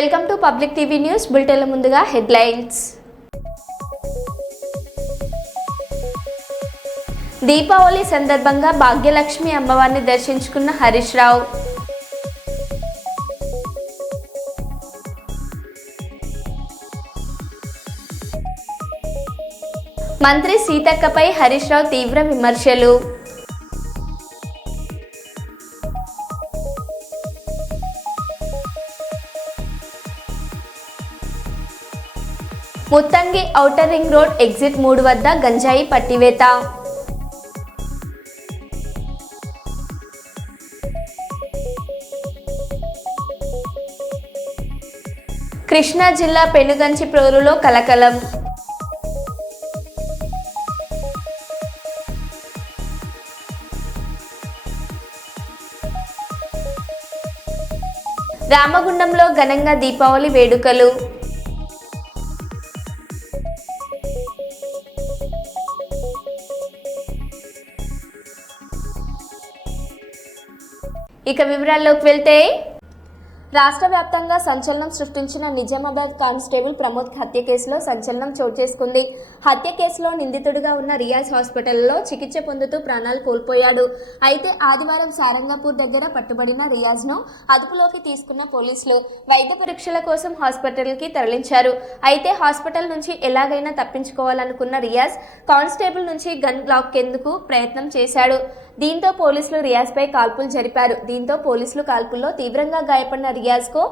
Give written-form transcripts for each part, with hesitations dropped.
Welcome to public TV news బులెటిన్ల ముందుగా headlines. Deepavali సందర్భంగా భాగ్యలక్ష్మి అమ్మవారిని దర్శించుకున్న హరీష్ రావు. మంత్రి సీతక్కపై హరీష్ రావు తీవ్ర విమర్శలు. Muthangi outer ring road exit 3 వద్ద గంజాయి పట్టివేత. కృష్ణా జిల్లా పెనుగంచిప్రోలులో కలకలం. రామగుండంలో ఘనంగా దీపావళి వేడుకలు. ఇక వివరాల్లోకి వెళ్తే, రాష్ట్ర వ్యాప్తంగా సంచలనం సృష్టించిన నిజామాబాద్ కానిస్టేబుల్ ప్రమోద్ హత్య కేసులో సంచలనం చోటు చేసుకుంది. హత్య కేసులో నిందితుడిగా ఉన్న రియాజ్ హాస్పిటల్లో చికిత్స పొందుతూ ప్రాణాలు కోల్పోయాడు. అయితే ఆదివారం సారంగపూర్ దగ్గర పట్టుబడిన రియాజ్ను అదుపులోకి తీసుకున్న పోలీసులు వైద్య పరీక్షల కోసం హాస్పిటల్కి తరలించారు. అయితే హాస్పిటల్ నుంచి ఎలాగైనా తప్పించుకోవాలనుకున్న రియాజ్ కానిస్టేబుల్ నుంచి గన్ లాక్కేందుకు ప్రయత్నం చేశాడు. దీంతో పోలీసులు రియాజ్పై కాల్పులు జరిపారు. దీంతో పోలీసులు కాల్పుల్లో తీవ్రంగా గాయపడిన రియాజ్కు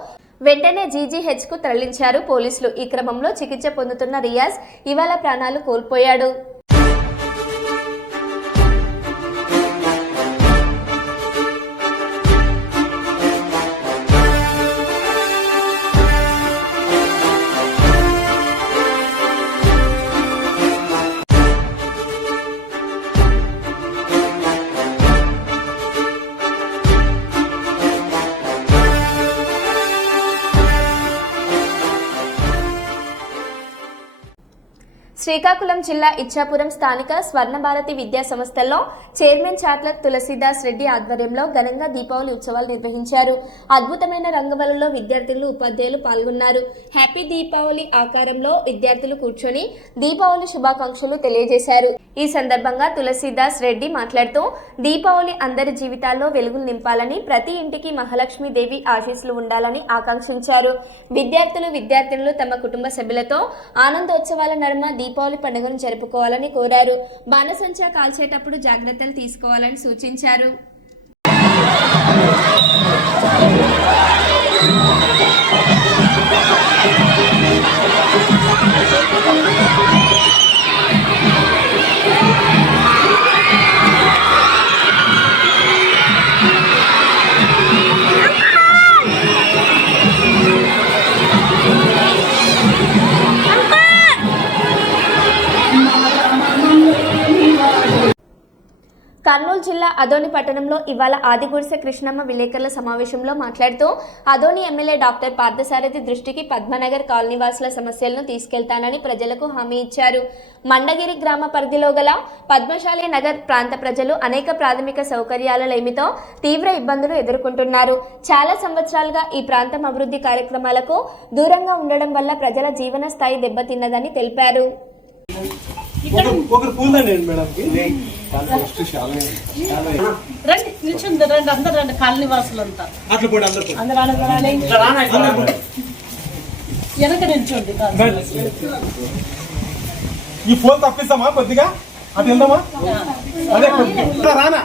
వెంటనే జీజీహెచ్కు తరలించారు పోలీసులు. ఈ క్రమంలో చికిత్స పొందుతున్న రియాజ్ ఇవాళ ప్రాణాలు కోల్పోయాడు. శ్రీకాకుళం జిల్లా ఇచ్చాపురం స్థానిక స్వర్ణభారతి విద్యా సంస్థల్లో చైర్మన్ చాట్ల తులసీదాస్ రెడ్డి ఆధ్వర్యంలో ఘనంగా దీపావళి ఉత్సవాలు నిర్వహించారు. అద్భుతమైన రంగవల్లులో విద్యార్థులు ఉపాధ్యాయులు పాల్గొన్నారు. హ్యాపీ దీపావళి ఆకారంలో విద్యార్థులు కూర్చొని దీపావళి శుభాకాంక్షలు తెలియజేశారు. ఈ సందర్భంగా తులసీదాస్ రెడ్డి మాట్లాడుతూ దీపావళి అందరి జీవితాల్లో వెలుగులు నింపాలని, ప్రతి ఇంటికి మహాలక్ష్మి దేవి ఆశీస్సులు ఉండాలని ఆకాంక్షించారు. విద్యార్థులు తమ కుటుంబ సభ్యులతో ఆనందోత్సవాల నడుమ దీపావళి పండుగను జరుపుకోవాలని కోరారు. బాణసంచా కాల్చేటప్పుడు జాగ్రత్తలు తీసుకోవాలని సూచించారు. కర్నూలు జిల్లా అదోని పట్టణంలో ఇవాళ ఆదిగుడిసె కృష్ణమ్మ విలేకరుల సమావేశంలో మాట్లాడుతూ అదోని ఎమ్మెల్యే డాక్టర్ పార్థసారథి దృష్టికి పద్మనగర్ కాలనీవాసుల సమస్యలను తీసుకెళ్తానని ప్రజలకు హామీ ఇచ్చారు. మండగిరి గ్రామ పరిధిలో గల పద్మశాలి నగర్ ప్రాంత ప్రజలు అనేక ప్రాథమిక సౌకర్యాల లేమితో తీవ్ర ఇబ్బందులు ఎదుర్కొంటున్నారు. చాలా సంవత్సరాలుగా ఈ ప్రాంతం అభివృద్ధి కార్యక్రమాలకు దూరంగా ఉండడం వల్ల ప్రజల జీవన స్థాయి దెబ్బతిన్నదని తెలిపారు. ఈ ఫోన్ తప్పిస్తామా కొద్దిగా అటు వెళ్దామా? అదే రానా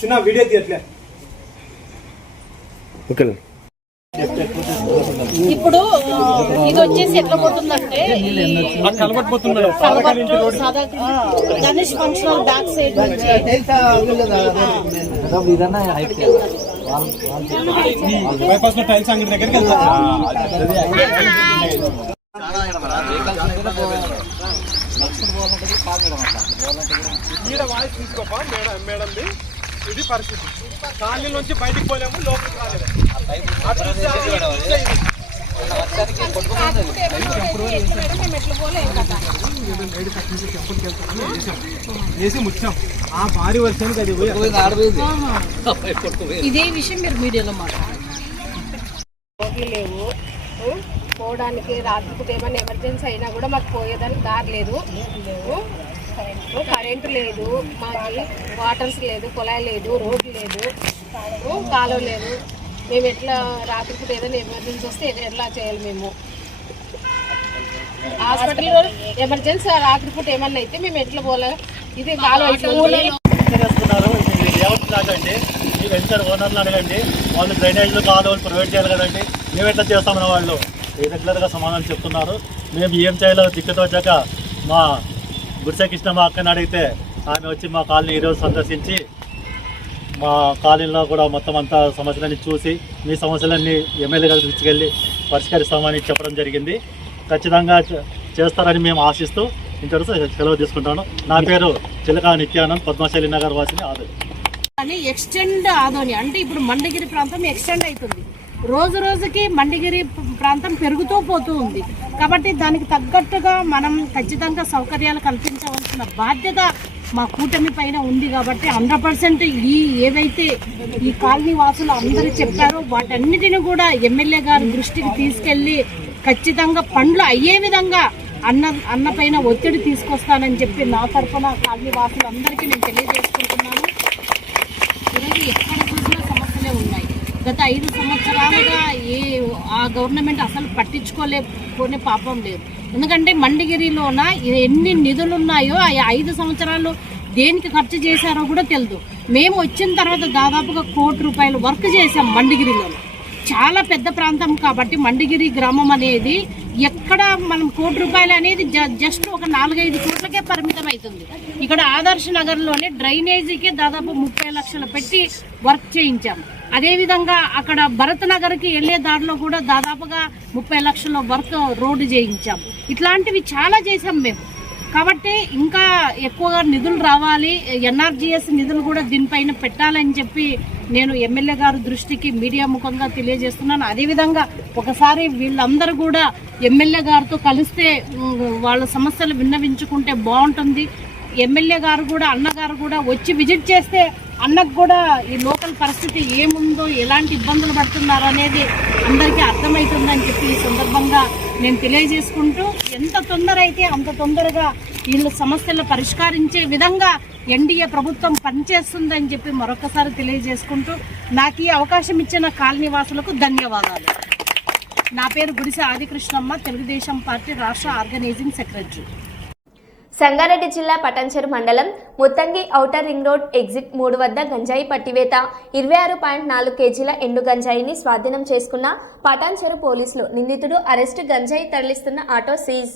చిన్న వీడియో తీయట్లే. ఇప్పుడు ఇది వచ్చేసి ఎట్లా పోతుందంటే Ganesh function back side bypass లో టైల్స్ అంగడి దగ్గరికి వాయిస్ తీసుకోపా మేడంది. ఇది పరిస్థితి. కాలనీ నుంచి బయటికి పోలేము, లోపలికి రాలేదు. వేసి ముచ్చాం ఆ భారీ వర్షానికి అది పోయి ఇదే విషయం మీరు మీడియాలో మాట్లాడారు. రోడ్లు లేవు, పోవడానికి రాత్రిపూట ఏమైనా ఎమర్జెన్సీ అయినా కూడా మాకు పోయేదానికి దారి లేదు. కరెంటు లేదు, మాకు వాటర్స్ లేదు, కుళాయి లేదు, రోడ్లు లేదు, కాలువ లేదు. మేము ఎట్లా రాత్రిపూట ఏదైనా ఎమర్జెన్సీ వస్తే ఎట్లా చేయాలి? మేము హాస్పిటల్లో ఎమర్జెన్సీ రాత్రిపూట ఏమన్నా అయితే మేము ఎట్లా పోలే? ఇది కాలువ అడగండి, ఈ వెంచర్ ఓనర్లు అడగండి, వాళ్ళు డ్రైనేజ్లు కాలువలు ప్రొవైడ్ చేయాలి కదండి. మేము ఎట్లా చేస్తామన్న వాళ్ళు రెగ్యులర్గా సమాధానం చెప్తున్నారు. మేము ఏం చేయాలో దిక్కుతో వచ్చాక మా గుడిసె కృష్ణమ్మ అక్కని అడిగితే ఆమె వచ్చి మా కాలనీ ఈరోజు సందర్శించి మా కాలనీలో కూడా మొత్తం అంతా సమస్యలన్నీ చూసి మీ సమస్యలన్నీ ఎమ్మెల్యే గారికి తీసుకెళ్ళి పరిష్కరిస్తామని చెప్పడం జరిగింది. ఖచ్చితంగా చేస్తారని మేము ఆశిస్తూ ఇంతవరకు సెలవు తీసుకుంటాను. నా పేరు చిలకా నిత్యానంద్, పద్మశాలి నగర్ వాసిని ఆదోని. కానీ ఎక్స్టెండ్ ఆదోని అంటే ఇప్పుడు మండగిరి ప్రాంతం ఎక్స్టెండ్ అవుతుంది. రోజు రోజుకి మండగిరి ప్రాంతం పెరుగుతూ పోతూ ఉంది. కాబట్టి దానికి తగ్గట్టుగా మనం ఖచ్చితంగా సౌకర్యాలు కల్పించవలసిన బాధ్యత మా కూటమి పైన ఉంది. కాబట్టి 100% ఏదైతే ఈ కాలనీ వాసులు అందరూ చెప్పారో వాటన్నిటిని కూడా ఎమ్మెల్యే గారి దృష్టికి తీసుకెళ్లి ఖచ్చితంగా పనులు అయ్యే విధంగా అన్న పైన ఒత్తిడి తీసుకొస్తానని చెప్పి నా తరఫున కాలనీ వాసులందరికీ నేను తెలియజేసుకుంటున్నాను. ఈరోజు ఎక్కడ చూసినా సమస్యలే ఉన్నాయి. గత 5 సంవత్సరాలుగా ఆ గవర్నమెంట్ అసలు పట్టించుకోలేకపోనే పాపం లేదు. ఎందుకంటే మండగిరిలోన ఎన్ని నిధులు ఉన్నాయో ఆ 5 సంవత్సరాలు దేనికి ఖర్చు చేశారో కూడా తెలియదు. మేము వచ్చిన తర్వాత దాదాపుగా 1 కోటి రూపాయలు వర్క్ చేశాం మండగిరిలో. చాలా పెద్ద ప్రాంతం కాబట్టి మండగిరి గ్రామం అనేది ఎక్కడ మనం 1 కోటి రూపాయలు అనేది జస్ట్ ఒక 4-5 కోట్లకే పరిమితం అవుతుంది. ఇక్కడ ఆదర్శ్ నగర్లోనే డ్రైనేజీకే దాదాపు 30 లక్షలు పెట్టి వర్క్ చేయించాం. అదేవిధంగా అక్కడ భరత్ నగర్కి వెళ్లే దారిలో కూడా దాదాపుగా 30 లక్షల వర్క్ రోడ్డు చేయించాం. ఇట్లాంటివి చాలా చేసాం మేము. కాబట్టి ఇంకా ఎక్కువగా నిధులు రావాలి, ఎన్ఆర్జీఎస్ నిధులు కూడా దీనిపైన పెట్టాలని చెప్పి నేను ఎమ్మెల్యే గారి దృష్టికి మీడియా ముఖంగా తెలియజేస్తున్నాను. అదేవిధంగా ఒకసారి వీళ్ళందరూ కూడా ఎమ్మెల్యే గారితో కలిస్తే వాళ్ళ సమస్యలు విన్నవించుకుంటే బాగుంటుంది. ఎమ్మెల్యే గారు కూడా అన్నగారు కూడా వచ్చి విజిట్ చేస్తే అన్నకు కూడా ఈ లోకల్ పరిస్థితి ఏముందో, ఎలాంటి ఇబ్బందులు పడుతున్నారో అనేది అందరికీ అర్థమవుతుందని చెప్పి ఈ సందర్భంగా నేను తెలియజేసుకుంటూ ఎంత తొందర అయితే అంత తొందరగా వీళ్ళ సమస్యలు పరిష్కరించే విధంగా ఎన్డీఏ ప్రభుత్వం పనిచేస్తుందని చెప్పి మరొకసారి తెలియజేసుకుంటూ నాకు ఈ అవకాశం ఇచ్చిన కాలనీ వాసులకు ధన్యవాదాలు. నా పేరు గుడిసె ఆదికృష్ణమ్మ, తెలుగుదేశం పార్టీ రాష్ట్ర ఆర్గనైజింగ్ సెక్రటరీ. సంగారెడ్డి జిల్లా పటాన్చెరు మండలం Muthangi outer ring road exit 3 వద్ద గంజాయి పట్టివేత 26.4 కేజీల ఎండు గంజాయిని స్వాధీనం చేసుకున్న పటాన్చెరు పోలీసులు. నిందితుడు అరెస్టు. గంజాయి తరలిస్తున్న ఆటో సీజ్.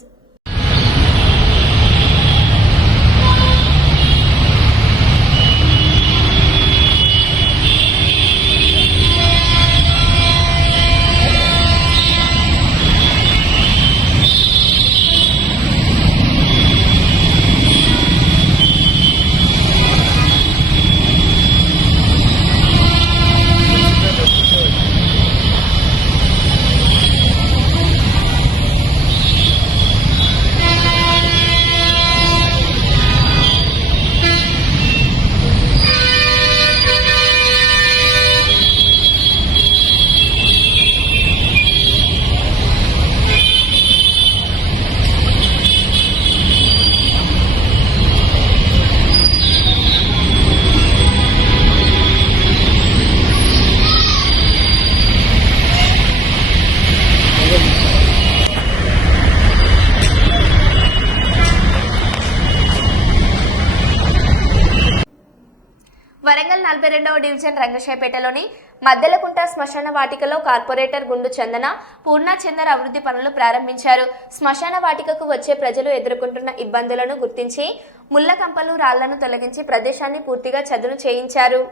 వరంగల్ 42వ డివిజన్ రంగశాయపేటలోని మద్దెలకుంట శ్మశాన వాటికలో కార్పొరేటర్ గుండు చందన పూర్ణచందర్ అభివృద్ధి పనులు ప్రారంభించారు. శ్మశాన వాటికకు వచ్చే ప్రజలు ఎదుర్కొంటున్న ఇబ్బందులను గుర్తించి ముళ్ళ కంపలు, రాళ్లను తొలగించి ప్రదేశాన్ని పూర్తిగా చదును చేయించారు.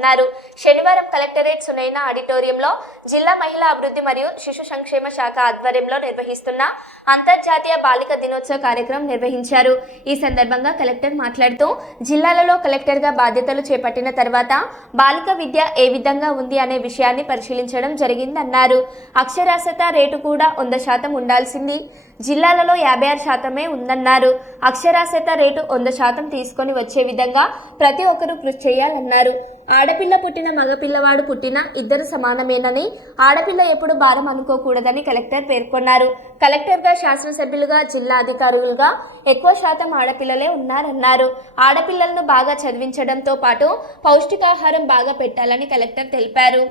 అన్నారు. శనివారం కలెక్టరేట్ సునైనా ఆడిటోరియంలో జిల్లా మహిళా అభివృద్ధి మరియు శిశు సంక్షేమ శాఖ ఆధ్వర్యంలో నిర్వహిస్తున్న అంతర్జాతీయ బాలిక దినోత్సవ కార్యక్రమం నిర్వహించారు. ఈ సందర్భంగా కలెక్టర్ మాట్లాడుతూ జిల్లాలలో కలెక్టర్గా బాధ్యతలు చేపట్టిన తర్వాత బాలిక విద్య ఏ విధంగా ఉంది అనే విషయాన్ని పరిశీలించడం జరిగిందన్నారు. అక్షరాస్యత రేటు కూడా 100% ఉండాల్సింది జిల్లాలలో 56% ఉందన్నారు. అక్షరాస్యత రేటు 100% తీసుకొని వచ్చే విధంగా ప్రతి ఒక్కరూ కృషి చేయాలన్నారు. ఆడపిల్ల పుట్టిన మగపిల్లవాడు పుట్టిన ఇద్దరు సమానమేనని, ఆడపిల్ల ఎప్పుడు భారం అనుకోకూడదని కలెక్టర్ పేర్కొన్నారు. కలెక్టర్గా, శాసనసభ్యులుగా, జిల్లా అధికారులుగా ఎక్కువ శాతం ఆడపిల్లలే ఉన్నారన్నారు. ఆడపిల్లలను బాగా చదివించడంతో పాటు పౌష్టికాహారం బాగా పెట్టాలని కలెక్టర్ తెలిపారు.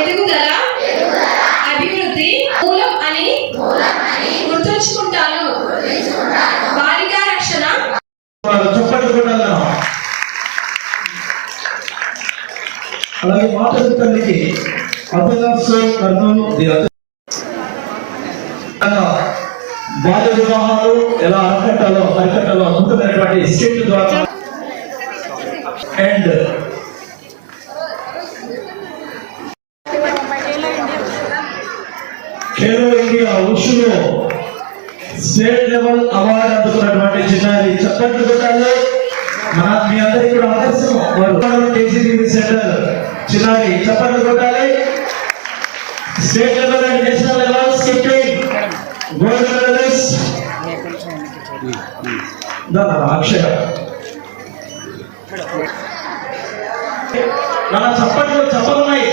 ఎదుగుదల అభివృద్ధి మూలం అని గుర్తుంచుకుంటాను. బాలికా రక్షణ అలాగే మాటలు తల్లికి బాల్య వివాహాలు ఎలా అరికట్టాలో అద్భుతమైనటువంటి స్టేట్ ద్వారా అండ్ ఖేలో ఇండియా ఉషులో స్టేట్ లెవెల్ అవార్డు అందుకున్నటువంటి చిన్నారి చప్పట్లు కొట్టాలి. మీ అందరికీ కూడా ఆదర్శం కేసీబీ సెంటర్ చిన్నారి చప్పట్లు కొట్టాలి. State level and national level skipping gold medallist Akshaya. మన చప్పట్లు చెప్పలున్నాయి.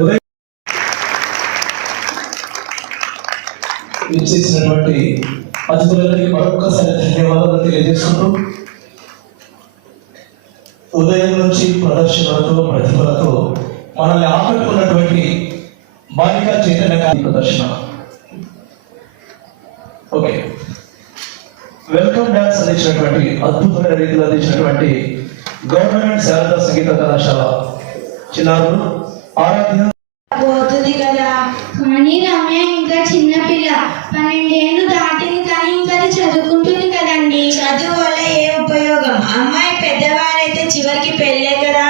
ఉదయం ఇచ్చేసినటువంటి అతిథులందరికీ మరొకసారి ధన్యవాదాలు తెలియజేసుకుంటూ ఉదయం నుంచి ప్రదర్శనలతో ప్రతిభలతో మనల్ని ఆకట్టుకున్నటువంటి బాలికా చైతన్య ప్రదర్శన. ఓకే, వెల్కమ్ డాన్స్ అందించినటువంటి అద్భుతమైన రీతిలో అందించినటువంటి గవర్నమెంట్ శారదా సంగీత కళాశాల చిన్నారులు ఆరాధ్య పోతుంది కదా. కానీ రమ్య ఇంకా చిన్నపిల్ల, 12 ఏళ్ళు దాటింది కానీ ఇంకా చదువుకుంటుంది కదండి. చదువు వల్ల ఏ ఉపయోగం? అమ్మాయి పెద్దవారైతే చివరికి పెళ్ళే కదా.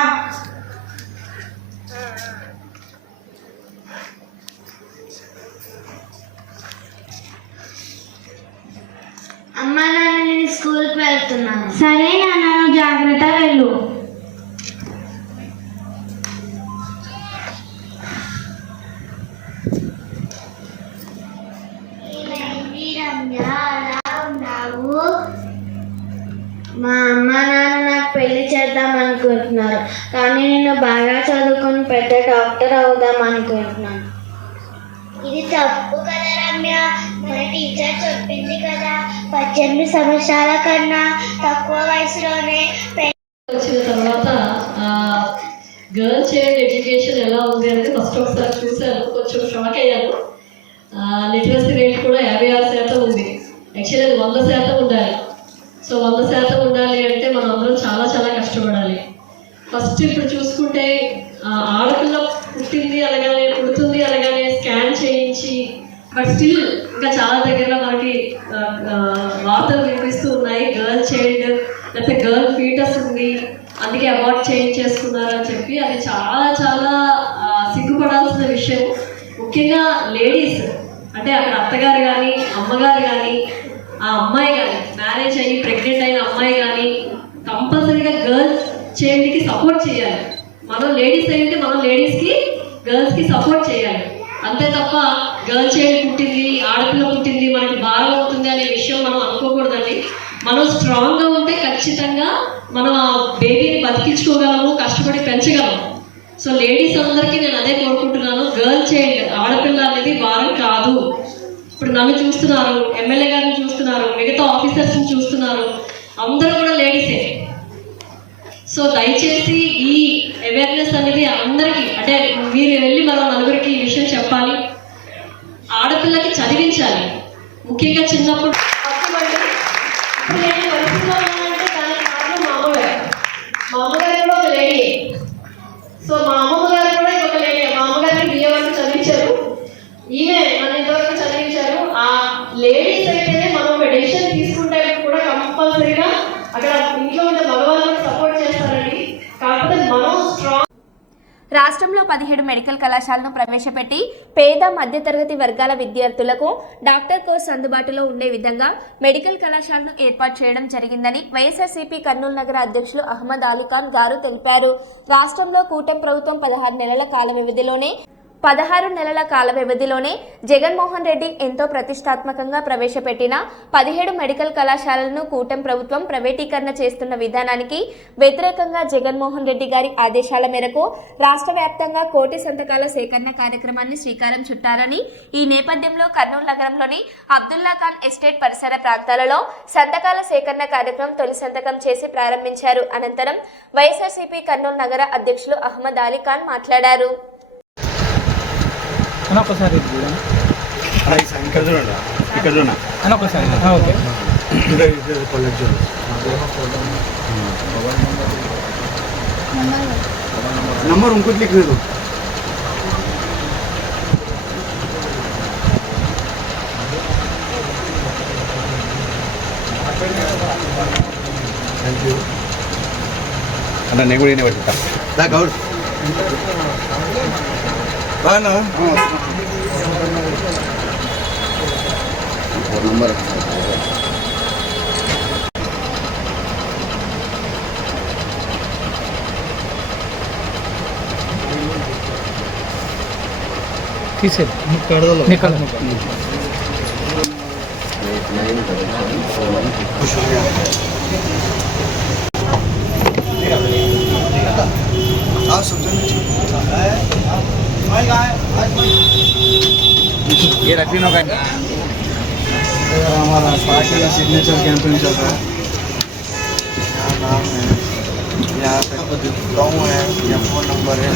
అమ్మా నాన్న నేను స్కూల్కి వెళ్తున్నాను. సరే నాన్న, నువ్వు జాగ్రత్తగా వెళ్ళు. మా అమ్మ నాన్న నాకు పెళ్లి చేద్దాం అనుకుంటున్నారు, కానీ నేను బాగా చదువుకొని పెద్ద డాక్టర్ అవుదాం అనుకుంటున్నాను. ఇది తప్పు కదా రమ్య, మన టీచర్ చెప్పింది కదా 18 సంవత్సరాల కన్నా తక్కువ వయసులోనే వచ్చిన తర్వాత గర్ల్ చైల్డ్ ఎడ్యుకేషన్ ఎలా ఉంది అనేది ఫస్ట్ ఒకసారి చూశాను, కొంచెం షాక్ అయ్యాను. లిటరసీ రేట్ కూడా 56% ఉంది. యాక్చువల్లీ అది 100% ఉండాలి. సో 100% ఉండాలి అంటే మనం అందరం చాలా చాలా కష్టపడాలి. ఫస్ట్ ఇప్పుడు చూసుకుంటే ఆడపిల్ల పుట్టింది అనగానే, పుడుతుంది అనగానే స్కాన్ చేయించి, బట్ స్టిల్ ఇంకా చాలా దగ్గరలో మనకి వార్తలు వినిపిస్తూ ఉన్నాయి. గర్ల్ చైల్డ్ లేకపోతే గర్ల్ ఫీటస్ ఉంది, అందుకే అవార్డ్ చేయించేసుకున్నారు అని చెప్పి, అది చాలా చాలా సిగ్గుపడాల్సిన విషయం. ముఖ్యంగా లేడీస్ అంటే అక్కడ అత్తగారు కానీ అమ్మగారు కానీ ఆ అమ్మాయి కానీ మ్యారేజ్ అయ్యి ప్రెగ్నెంట్ అయిన అమ్మాయి కానీ కంపల్సరీగా గర్ల్స్ చైల్డ్కి సపోర్ట్ చేయాలి. మనం లేడీస్ అయితే మనం లేడీస్కి గర్ల్స్కి సపోర్ట్ చేయాలి. అంతే తప్ప గర్ల్ చైల్డ్ పుట్టింది, ఆడపిల్ల పుట్టింది, మనకి భారం అవుతుంది అనే విషయం మనం అనుకోకూడదండి. మనం స్ట్రాంగ్గా ఉంటే ఖచ్చితంగా మనం ఆ బేబీని బతికించుకోగలము, కష్టపడి పెంచగలము. సో లేడీస్ అందరికీ నేను అదే కోరుకుంటున్నాను, గర్ల్ చైల్డ్ ఆడపిల్ల అనేది భారం కాదు. ఇప్పుడు నన్ను చూస్తున్నారు, ఎమ్మెల్యే గారిని చూస్తున్నారు, మిగతా ఆఫీసర్స్ని చూస్తున్నారు, అందరూ కూడా లేడీసే. సో దయచేసి ఈ అవేర్నెస్ అనేది అందరికీ, అంటే మీరు వెళ్ళి మరో నలుగురికి ఈ విషయం చెప్పాలి. ఆడపిల్లకి చదివించాలి, ముఖ్యంగా చిన్నప్పుడు. నేను పరిస్థితిలో ఉన్నానంటే దానికి కారణం మా అమ్మగారు. మా అమ్మగారు కూడా ఒక లేడీ. సో మా అమ్మమ్మ గారు కూడా ఒక లేడీ. మా అమ్మగారిని బిఏ వరకు చదివించారు, ఈమె నన్ను ఇంతవరకు చదివించారు. ఆ లేడీస్ అయితేనే మనం ఒక డెసిషన్ తీసుకుంటే కూడా కంపల్సరీగా రాష్ట్రంలో 17 మెడికల్ కళాశాలను ప్రవేశపెట్టి పేద మధ్యతరగతి వర్గాల విద్యార్థులకు డాక్టర్ కోర్స్ అందుబాటులో ఉండే విధంగా మెడికల్ కళాశాలను ఏర్పాటు చేయడం జరిగిందని వైఎస్ఆర్సీపీ కర్నూలు నగర అధ్యక్షులు అహ్మద్ అలీఖాన్ గారు తెలిపారు. రాష్ట్రంలో కూటమి ప్రభుత్వం 16 నెలల కాల వ్యవధిలోనే జగన్మోహన్ రెడ్డి ఎంతో ప్రతిష్టాత్మకంగా ప్రవేశపెట్టిన 17 మెడికల్ కళాశాలలను కూటమి ప్రభుత్వం ప్రైవేటీకరణ చేస్తున్న విధానానికి వ్యతిరేకంగా జగన్మోహన్ రెడ్డి గారి ఆదేశాల మేరకు రాష్ట్ర వ్యాప్తంగా 1 కోటి సంతకాల సేకరణ కార్యక్రమాన్ని శ్రీకారం చుట్టారని, ఈ నేపథ్యంలో కర్నూలు నగరంలోని అబ్దుల్లా ఖాన్ ఎస్టేట్ పరిసర ప్రాంతాలలో సంతకాల సేకరణ కార్యక్రమం తొలి సంతకం చేసి ప్రారంభించారు. అనంతరం వైఎస్ఆర్సీపీ కర్నూలు నగర అధ్యక్షులు అహ్మద్ అలీఖాన్ మాట్లాడారు. ఒకసారి ఇక్కడ చూడండి, ఇక్కడ చూడండి ఒకసారి ఓకే नंबर उनको लिख दे दो. Thank you. अण्णा नहीं गुड़ी नहीं बचता दा गौर ना नंबर किसे निकल ये रखी ना हमारा पार्टी का सिग्नेचर कैंपेन चल रहा है. क्या नाम है, यहाँ तक गाँव है या फोन नंबर है,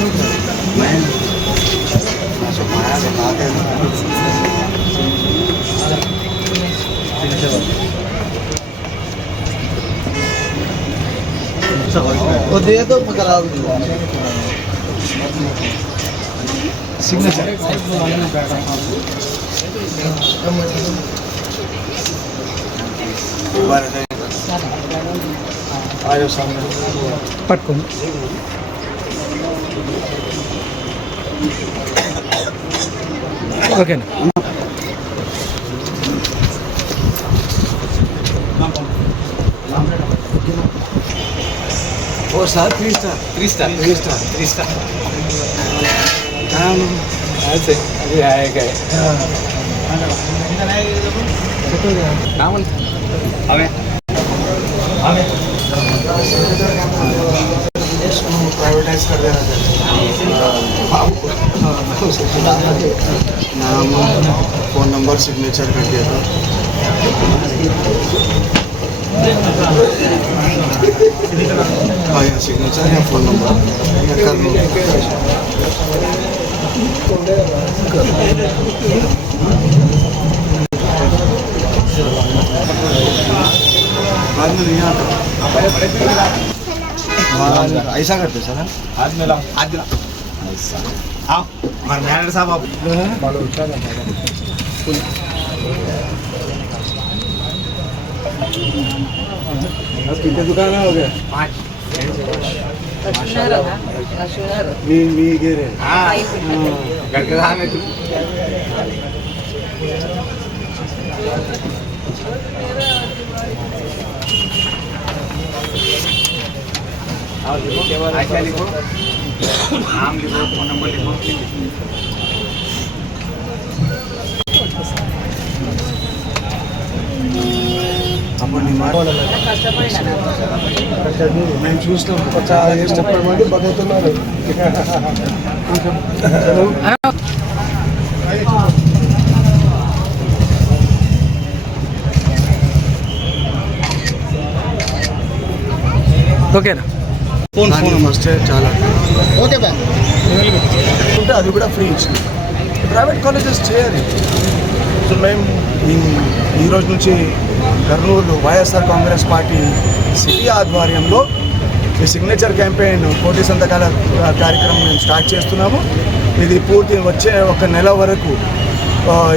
मैं वो दे दो करा सिग्नेचर आज सामने पटको ओके ना और सर 3 स्टार हम ऐसे अभी आएगा नाम हमें प्राइवेटाइज कर देना नाम फोन नंबर सिग्नेचर कर दिया था. हाँ यहाँ सिग्नेचर या फोन नंबर कर लो. बाद में नहीं आता. ऐसा करते सर आज मिला हाँ हमारे मैनेजर साहब आप कितने दुकान हो गए 5 मी गेरे हाँ घर के सामने तू अच्छा लिखो नाम लिखो फोन नंबर लिखो. నేను చూస్తాను చాలా ఇష్టపడమంటే బతుకుతున్నారు. ఓకేనా ఫోన్ ఫస్ట్ చాలా ఓకే బ్యాంక్ ఉంటే అది కూడా ఫ్రీ ఇచ్చింది. ప్రైవేట్ కాలేజెస్ చేయాలి. సో మేము ఈ రోజు నుంచి కర్నూలు వైఎస్ఆర్ కాంగ్రెస్ పార్టీ సిటీ ఆధ్వర్యంలో ఈ సిగ్నేచర్ క్యాంపెయిన్ 1 కోటి సంతకాల కార్యక్రమం మేము స్టార్ట్ చేస్తున్నాము. ఇది పూర్తి వచ్చే 1 నెల వరకు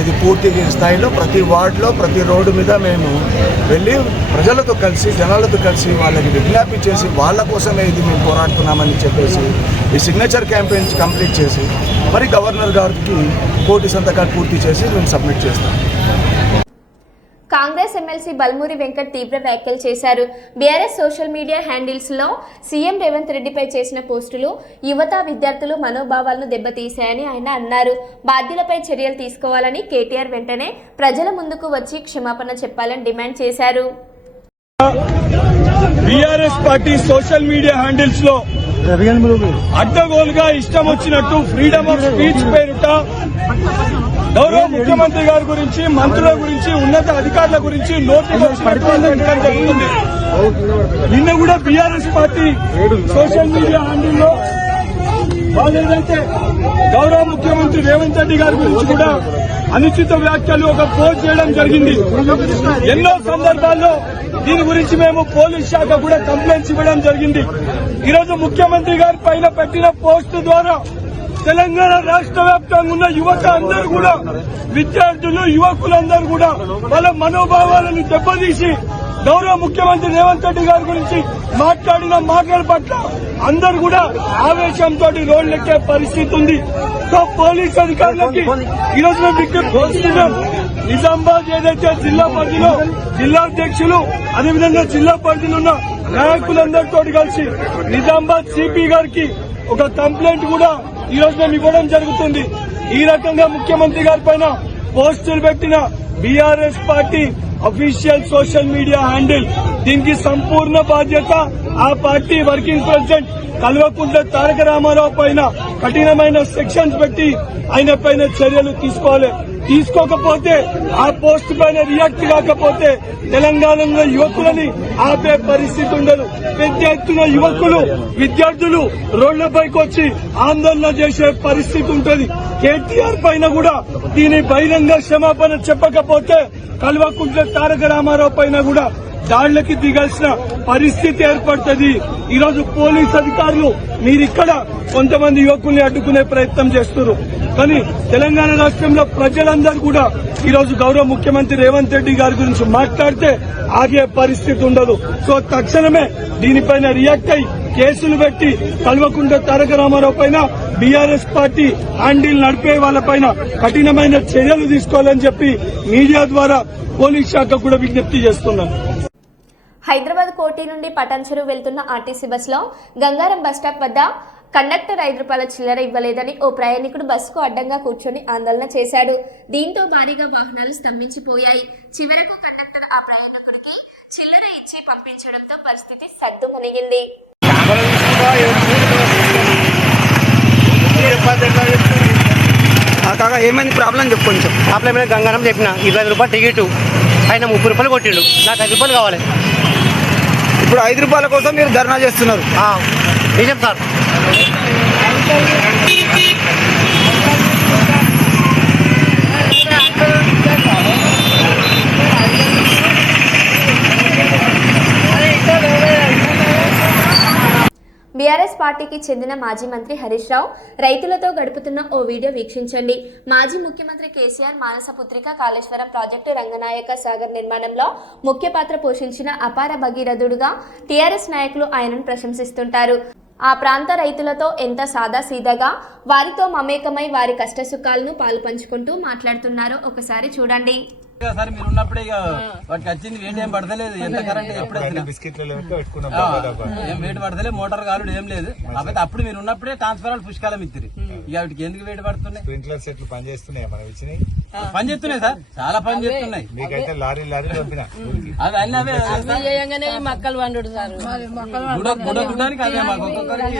ఇది పూర్తి స్థాయిలో ప్రతి వార్డులో ప్రతి రోడ్డు మీద మేము వెళ్ళి ప్రజలతో కలిసి జనాలతో కలిసి వాళ్ళకి విజ్ఞాపన చేసి వాళ్ళ కోసమే ఇది మేము పోరాడుతున్నామని చెప్పేసి ఈ సిగ్నేచర్ క్యాంపెయిన్ కంప్లీట్ చేసి మరి గవర్నర్ గారికి కోటి సంతకాలు పూర్తి చేసి మేము సబ్మిట్ చేస్తాం. కాంగ్రెస్ ఎమ్మెల్సీ బల్మూరి వెంకట్ తీవ్ర వ్యాఖ్యలు చేశారు. బీఆర్ఎస్ సోషల్ మీడియా హ్యాండిల్స్లో సీఎం రేవంత్ రెడ్డిపై చేసిన పోస్టులు యువత విద్యార్థులు మనోభావాలను దెబ్బతీశాయని ఆయన అన్నారు. బాధ్యులపై చర్యలు తీసుకోవాలని కేటీఆర్ వెంటనే ప్రజల ముందుకు వచ్చి క్షమాపణ చెప్పాలని డిమాండ్ చేశారు. BRS party social media handles లో అడ్డగోలుగా ఇష్టం వచ్చినట్టు ఫ్రీడమ్ ఆఫ్ స్పీచ్ పేరుట గౌరవ ముఖ్యమంత్రి గారి గురించి, మంత్రుల గురించి, ఉన్నత అధికారుల గురించి నోటిఫికేషన్ జరుగుతుంది. నిన్న కూడా బీఆర్ఎస్ పార్టీ సోషల్ మీడియా హ్యాండిల్లో వాళ్ళు ఏదైతే గౌరవ ముఖ్యమంత్రి రేవంత్ రెడ్డి గారి గురించి కూడా అనుచిత వ్యాఖ్యలు ఒక పోస్ట్ చేయడం జరిగింది. ఎన్నో సందర్భాల్లో దీని గురించి మేము పోలీస్ శాఖ కూడా కంప్లైంట్స్ ఇవ్వడం జరిగింది. ఈరోజు ముఖ్యమంత్రి గారి పైన పెట్టిన పోస్టు ద్వారా తెలంగాణ రాష్ట్ర వ్యాప్తంగా ఉన్న యువత అందరూ కూడా, విద్యార్థులు యువకులందరూ కూడా వాళ్ళ మనోభావాలను దెబ్బతీసి గౌరవ ముఖ్యమంత్రి రేవంత్ రెడ్డి గారి గురించి మాట్లాడిన మాటల పట్ల అందరూ కూడా ఆవేశంతో రోడ్లెక్కే పరిస్థితి ఉంది. సో పోలీస్ అధికారులకి ఈరోజు మేము విజ్ఞప్తి చేస్తున్నాం. నిజామాబాద్ ఏదైతే జిల్లా పరిధిలో జిల్లా అధ్యక్షులు, అదేవిధంగా జిల్లా పరిధిలో ఉన్న నాయకులందరితో కలిసి నిజామాబాద్ సిపి గారికి ఒక కంప్లైంట్ కూడా ఈ రోజు మేము ఇవ్వడం జరుగుతుంది. ఈ రకంగా ముఖ్యమంత్రి గారి పైన పోస్టులు పెట్టిన BRS party official social media handle, దీనికి సంపూర్ణ బాధ్యత ఆ party working president Kalvakuntla Taraka Ramarao పైన కఠినమైన సెక్షన్స్ పెట్టి ఆయన పైన చర్యలు తీసుకోవాలి. తీసుకోకపోతే, ఆ పోస్ట్ పైన రియాక్ట్ కాకపోతే తెలంగాణలో యువకులని ఆపే పరిస్థితి ఉండదు. పెద్ద ఎత్తున యువకులు, విద్యార్థులు రోడ్లపైకి వచ్చి ఆందోళన చేసే పరిస్థితి ఉంటుంది. కేటీఆర్ పైన కూడా దీని బహిరంగ క్షమాపణ చెప్పకపోతే కల్వకుంట్ల తారక రామారావు పైన కూడా దాడులకి దిగాల్సిన పరిస్థితి ఏర్పడుతుంది. ఈరోజు పోలీస్ అధికారులు మీరిక్కడ కొంతమంది యువకుల్ని అడ్డుకునే ప్రయత్నం చేస్తున్నారు. కానీ తెలంగాణ రాష్ట్రంలో ప్రజలందరూ కూడా ఈరోజు గౌరవ ముఖ్యమంత్రి రేవంత్ రెడ్డి గారి గురించి మాట్లాడితే ఆగే పరిస్థితి ఉండదు. సో తక్షణమే దీనిపైన రియాక్ట్ అయి కేసులు పెట్టి కల్వకుంట్ల తారక రామారావు పైన, బీఆర్ఎస్ పార్టీ హ్యాండిల్ నడిపే వాళ్ళపైన కఠినమైన చర్యలు తీసుకోవాలని చెప్పి మీడియా ద్వారా పోలీస్ శాఖ కూడా విజ్ఞప్తి చేస్తున్నాం. హైదరాబాద్ కోటి నుండి పటాన్చెరు వెళ్తున్న ఆర్టీసీ బస్సులో గంగారం బస్టాప్ వద్ద కండక్టర్ 5 రూపాయల చిల్లర ఇవ్వలేదని ఓ ప్రయాణికుడు బస్సుకు అడ్డంగా కూర్చొని ఆందోళన చేశాడు. దీంతో భారీగా వాహనాలు స్తంభించిపోయాయి. చివరకు కండక్టర్ ఆ ప్రయాణికుడికి చిల్లర ఇచ్చి పంపించడంతో పరిస్థితి సద్దుమణిగింది. కాక ఏమైంది ప్రాబ్లం చెప్పు కొంచెం. ప్రాబ్లం ఏమైనా గంగారం చెప్పిన 25 రూపాయలు టికెట్, ఆయన 30 రూపాయలు కొట్టిండు. నాకు 5 రూపాయలు కావాలి. ఇప్పుడు 5 రూపాయల కోసం మీరు ధర్నా చేస్తున్నారు? నిజం సార్. బీఆర్ఎస్ పార్టీకి చెందిన మాజీ మంత్రి హరీష్ రావు రైతులతో గడుపుతున్న ఓ వీడియో వీక్షించండి. మాజీ ముఖ్యమంత్రి కేసీఆర్ మానసపుత్రిక కాళేశ్వరం ప్రాజెక్టు రంగనాయక సాగర్ నిర్మాణంలో ముఖ్య పాత్ర పోషించిన అపార భగీరథుడుగా టీఆర్ఎస్ నాయకులు ఆయనను ప్రశంసిస్తుంటారు. ఆ ప్రాంత రైతులతో ఎంత సాదాసీదాగా వారితో మమేకమై వారి కష్టసుఖాలను పాలు పంచుకుంటూ మాట్లాడుతున్నారో ఒకసారి చూడండి. సార్ మీరు ఉన్నప్పుడే ఇక వాటికి వచ్చింది వేడి ఏం పడతలేదు. ఎంత కరెంట్ ఎప్పుడు ఏం వేడి పడతలే, మోటార్ కాలుడు ఏం లేదు. కాకపోతే అప్పుడు మీరు ఉన్నప్పుడే ట్రాన్స్ఫార్మర్ పుష్కాలం ఇద్దరు. ఇక వాటికి ఎందుకు వేడి పడుతున్నాయి? స్ప్రింక్లర్ సెట్లు పనిచేస్తున్నాయి, మనం ఇచ్చినాయి పనిచేస్తున్నాయి సార్, చాలా పని చేస్తున్నాయి. మీకైతే లారీ పంపిన అది అన్నీ అవే మక్కలు వండు సార్, గుడడానికి అవే మాకు ఒక్కొక్కరికి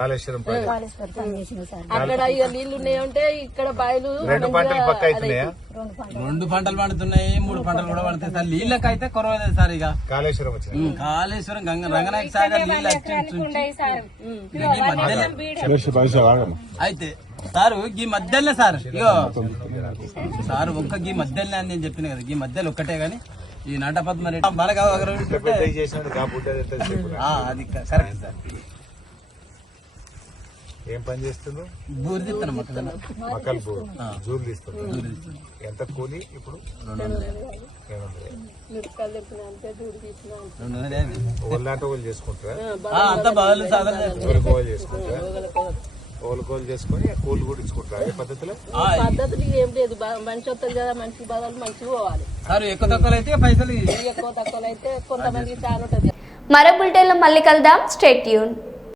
కాళేశ్వరం అక్కడ నీళ్లు ఉన్నాయంటే ఇక్కడ బాయిలు 2 పంటలు పక్క అవుతున్నాయా? 2 పంటలు పండుతున్నాయి, 3 పంటలు కూడా పడుతాయి సార్. నీళ్ళకైతే కొరవలేదు సార్. ఇక కాళేశ్వరం వచ్చింది, కాళేశ్వరం రంగనాయక సాగర్ నీళ్ళు అయితే సార్ ఈ మధ్యలో సార్, ఇగో సార్ ఒక్క గీ మధ్యలో అని నేను చెప్పిన కదా, ఈ మధ్యలో ఒక్కటే గాని ఈ నటపద్మ రెడ్డి మనకు చేసినట్టు అది కరెక్ట్ సార్. ఏం పని చేస్తున్నావు? బూరి తిస్తాను మొక్కజొన్న. మక్కలు జూలు తీస్తున్నావు. ఎంత కూలి ఇప్పుడు? 200. ఒకళ్ళంటే ఒకళ్ళు చేసుకుంటారా? అంతా బాగా సాధన ఒకళ్ళు చేసుకుంటారా? ఒకళ్ళు చేసుకొని కూలి కూడా ఇచ్చుకుంటారా అదే పద్ధతిలో? పద్ధతులు ఏం లేదు, మంచి వస్తుంది కదా, మంచి బదులు మంచిగా పోవాలి. సార్ ఎక్కువ తక్కువ అయితే పైసలు ఎక్కువ తక్కువ అయితే కొంతమందికి చాలా ఉంటుంది. మరో బులెటిన్లో మళ్ళీ కలుద్దాం. Stay tune.